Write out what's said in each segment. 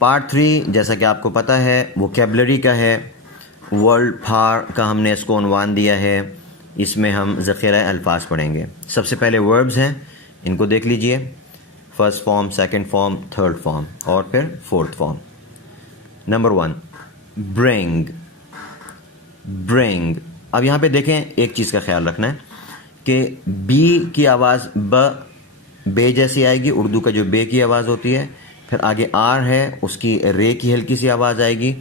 Part three जैसा कि आपको पता है वोकेबलरी का है। वर्ल्ड फार का हमने इसको उन्वान दिया है। इसमें हम ज़ख़ीरा अल्फाज पढ़ेंगे। सबसे पहले वर्ब्स हैं, इनको देख लीजिए। First form, second form, third form और फिर fourth form. Number 1 bring. Bring. अब यहाँ पे देखें, एक चीज़ का ख्याल रखना है कि बी की आवाज़ बे जैसी आएगी, उर्दू का जो बे की आवाज़ होती है। फिर आगे आर है, उसकी रे की हल्की सी आवाज़ आएगी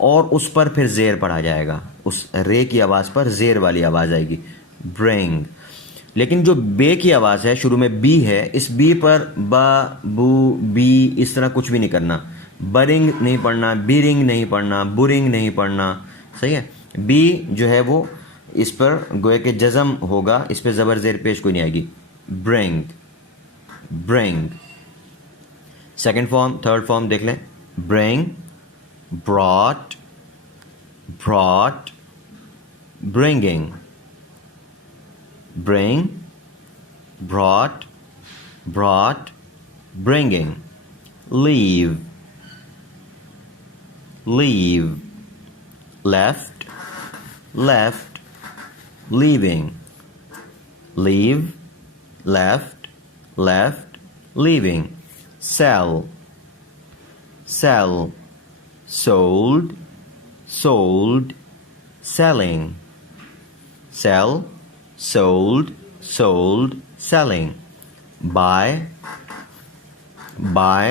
और उस पर फिर ज़ेर पढ़ा जाएगा। उस रे की आवाज़ पर ज़ेर वाली आवाज़ आएगी, ब्रिंग। लेकिन जो बे की आवाज़ है, शुरू में बी है, इस बी पर बा, बू, बी इस तरह कुछ भी नहीं करना। बरिंग नहीं पढ़ना, बीरिंग नहीं पढ़ना, बुरिंग नहीं पढ़ना। सही है। बी जो है वो इस पर गोए के जज़म होगा, इस पर ज़बर ज़ेर पेश कोई नहीं आएगी। Bring, bring. Second form, third form देख लें। Bring, brought, brought, bringing. bring, brought, brought, bringing. Leave, leave, left, left, leaving. Leave, left, left, leaving. Sell, sell, sold, sold, selling. Sell, sold, sold, selling. Buy, buy,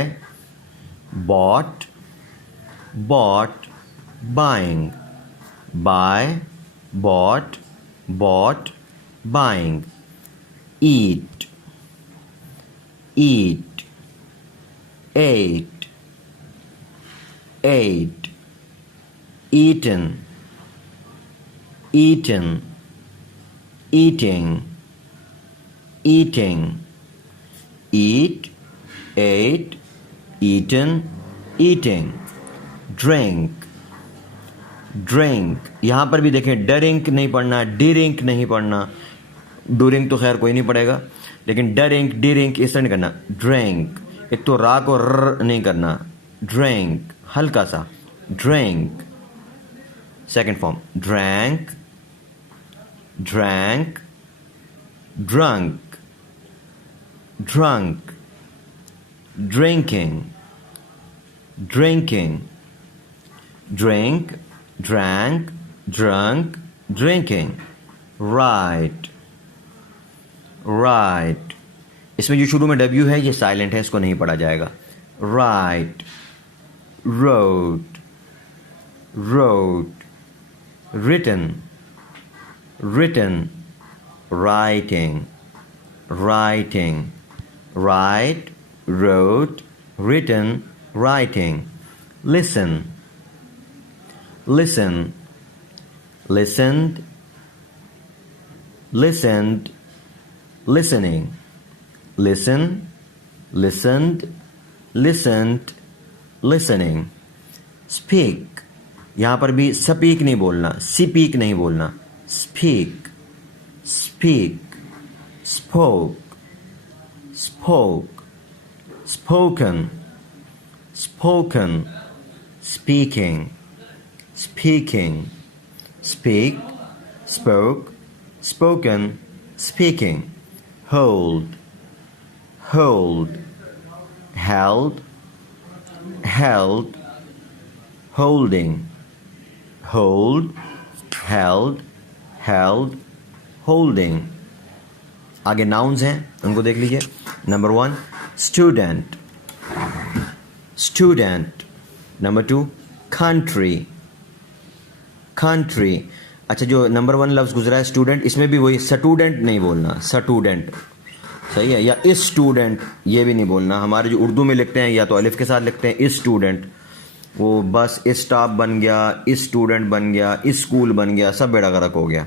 bought, bought, buying. Buy, bought, bought, buying. Eat, eat, ate, ate, eaten, eaten, eating, eating. Eat, ate, eaten, eating. Drink, drink. यहाँ पर भी देखें, डरिंक नहीं पढ़ना, डिरिंक नहीं पढ़ना। During तो खैर कोई नहीं पढ़ेगा, लेकिन डरिंक, डिरिंक इस तरह नहीं करना। ड्रिंक, एक तो रा को र नहीं करना। ड्रिंक, हल्का सा। Drink. Second form, drank, drank, drunk, drunk, drinking, drinking. Drink, drank, drunk, drinking. Right, right. इसमें जो शुरू में W है ये साइलेंट है, इसको नहीं पढ़ा जाएगा। Right, wrote, wrote, written, written, writing, writing. Write, wrote, written, writing. Listen, listen, listened, listened, listening. Listen, listened, listened, listening. Speak, यहाँ पर भी स्पीक नहीं बोलना, स्पीक नहीं बोलना। Speak, speak, spoke, spoke, spoken, spoken, speaking, speaking, speak, spoke, spoken, speaking. Hold, hold, held, held, holding. Hold, held, held, holding. आगे nouns हैं, उनको देख लीजिए। Number 1 student, student. Number 2 country, country. अच्छा, जो नंबर 1 लफ्ज़ गुजरा है स्टूडेंट, इसमें भी वही स्टूडेंट नहीं बोलना, स्टूडेंट। सही है। या इस स्टूडेंट, ये भी नहीं बोलना। हमारे जो उर्दू में लिखते हैं या तो अलिफ के साथ लिखते हैं इस स्टूडेंट, वो बस स्टॉप बन गया, इस स्टूडेंट बन गया, इस स्कूल बन गया, सब बेड़ा गर्क हो गया।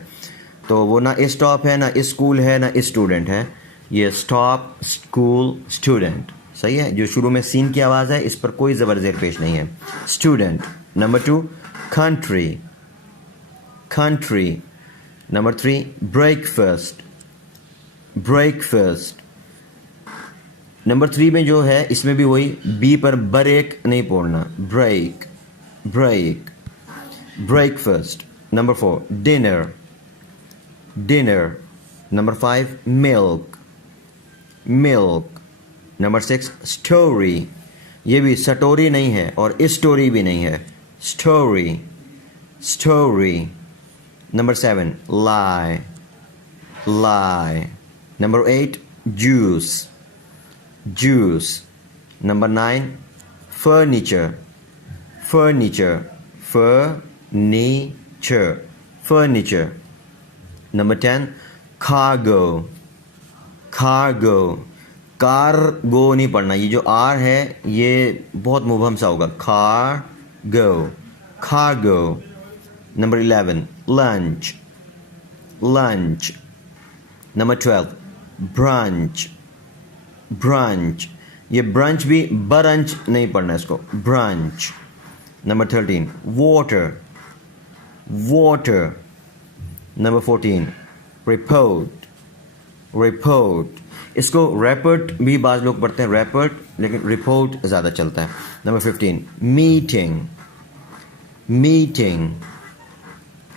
तो वो ना स्टॉप है, ना स्कूल है, ना स्टूडेंट है। ये स्टॉप, स्कूल, स्टूडेंट। सही है। जो शुरू में सीन की आवाज़ है, इस पर कोई ज़बर ज़ेर पेश नहीं है। Student. Number 2 country, country. Number 3 breakfast, breakfast. Number 3 में जो है इसमें भी वही बी पर ब्रेक नहीं बोलना, break break, breakfast. Number 4 dinner dinner. Number 5 milk milk. Number 6 story, ये भी स्टोरी नहीं है और स्टोरी भी नहीं है, story story. Number 7 lie lie। Number 8 juice juice। Number 9 furniture furniture furniture furniture। Number 10 cargo cargo। Cargo नहीं पढ़ना, ये जो आर है ये बहुत मुबहम सा होगा, cargo cargo। Number 11 lunch lunch। Number 12 brunch brunch। ये ब्रंच भी ब्रंच नहीं पढ़ना इसको, brunch. Number 13 water water। Number 14 report report। इसको रैपर्ट भी बाज़ लोग पढ़ते हैं रैपर्ट, लेकिन रिपोर्ट ज़्यादा चलता है। Number 15 meeting meeting.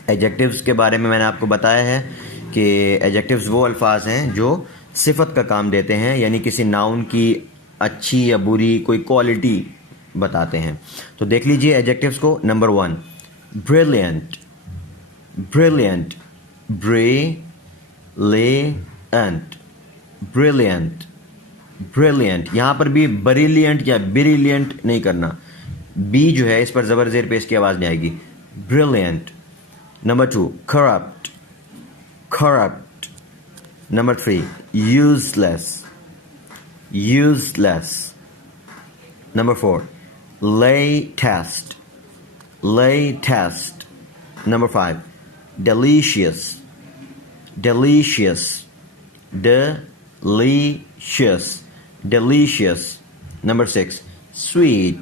एडजेक्टिव्स के बारे में मैंने आपको बताया है कि एडजेक्टिव्स वो अल्फाज हैं जो सिफत का काम देते हैं, यानी किसी नाउन की अच्छी या बुरी कोई क्वालिटी बताते हैं। तो देख लीजिए एडजेक्टिव्स को। Number 1 brilliant brilliant brilliant brilliant brilliant. यहाँ पर भी ब्रिलियंट या ब्रिलियंट नहीं करना, बी जो है इस पर ज़बर ज़ेर पेश की आवाज़ नहीं आएगी, brilliant. Number 2 corrupt corrupt। Number 3 useless useless। Number 4 latest latest। Number 5 delicious delicious delicious delicious। Number 6 sweet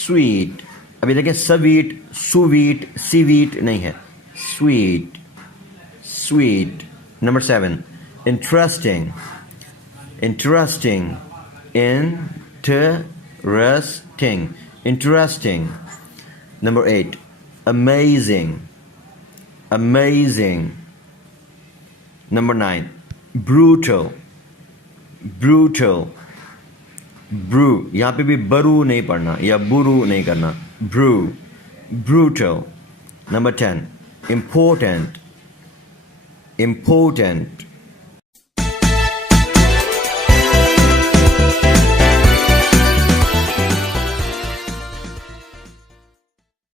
sweet। अभी देखें स्वीट सुवीट सीवीट नहीं है, sweet sweet। Number 7 interesting interesting interesting interesting। Number 8 amazing amazing। Number 9 brutal brutal Bru, यहाँ पे भी बरू नहीं पढ़ना या बुरू नहीं करना, Bru brutal। Number 10 important important